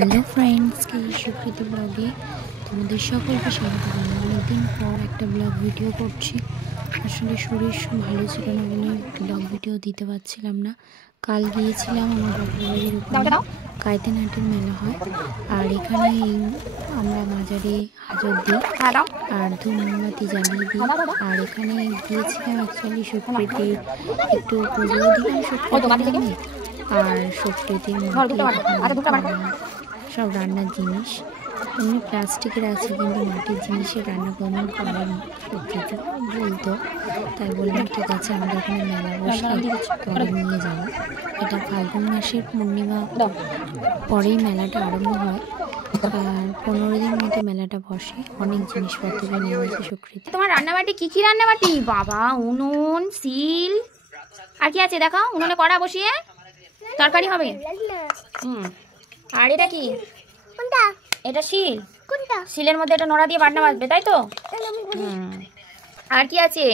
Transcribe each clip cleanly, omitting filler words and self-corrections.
Hello friends, কি সুকৃতি ব্লগে তোমাদের সকলকে স্বাগত জানাই। অনেকদিন পর একটা ব্লগ ভিডিও করছি। আসলে শরীর ভালো ছিল না বলে ব্লগ ভিডিও দিতে পারছিলাম না। কাল গিয়েছিলাম আমার বাপের বাড়ির ওখানে, কায়তেনাটের মেলা হয়, আর এখানে আমরা মাজারে হাজর দিই আর ধূপ মোমবাতি জ্বালিয়ে দিই। আর এখানে গিয়েছিলাম অ্যাকচুয়ালি সুকৃতির একটু পুজো দিলাম সুকৃতি আর সুকৃতির সব রান্নার জিনিস। এমনি প্লাস্টিকের আছে, কিন্তু মাটির জিনিসের রান্না কোনোদিন করেনি সুকৃতি বলতো। তাই বললাম ঠিক আছে, আমাদের এখানে মেলা বসলে তোমাদের নিয়ে যাবো। এটা ফাল্গুন মাসের পূর্ণিমা পরেই মেলাটা আরম্ভ হয়, আর 15 দিন মতো মেলাটা বসে। অনেক জিনিসপত্র নিয়ে গেছে সুকৃতি। তোমার রান্নাবাটি কি কি রান্নাবাটি? বাবা, উনুন, শিল, আর কি আছে দেখো? উনুনে কড়া বসিয়ে তরকারি হবে। আর এটা কি? এটা শিল। শিলের মধ্যে এটা নোড়া দিয়ে বাটনা বাজবে, তাই তো? আর কি আছে?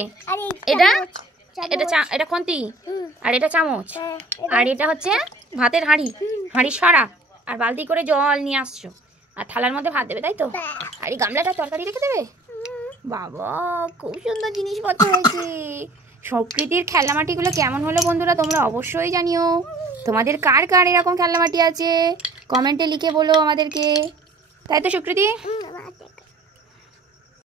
এটা এটা খুন্তি, আর এটা চামচ, আর এটা হচ্ছে ভাতের হাঁড়ির সরা, আর বালতি করে জল নিয়ে আসছো, আর থালার মধ্যে ভাত দেবে, তাই তো? আর এই গামলাটা তরকারি রেখে দেবে। বাবা, খুব সুন্দর জিনিসপত্র হয়েছে। সুকৃতির খেলনামাটিগুলো কেমন হলো বন্ধুরা, তোমরা অবশ্যই জানিও। তোমাদের কার কার এরকম খেলনামাটি আছে কমেন্টে লিখে বলো আমাদেরকে, তাই তো সুকৃতি?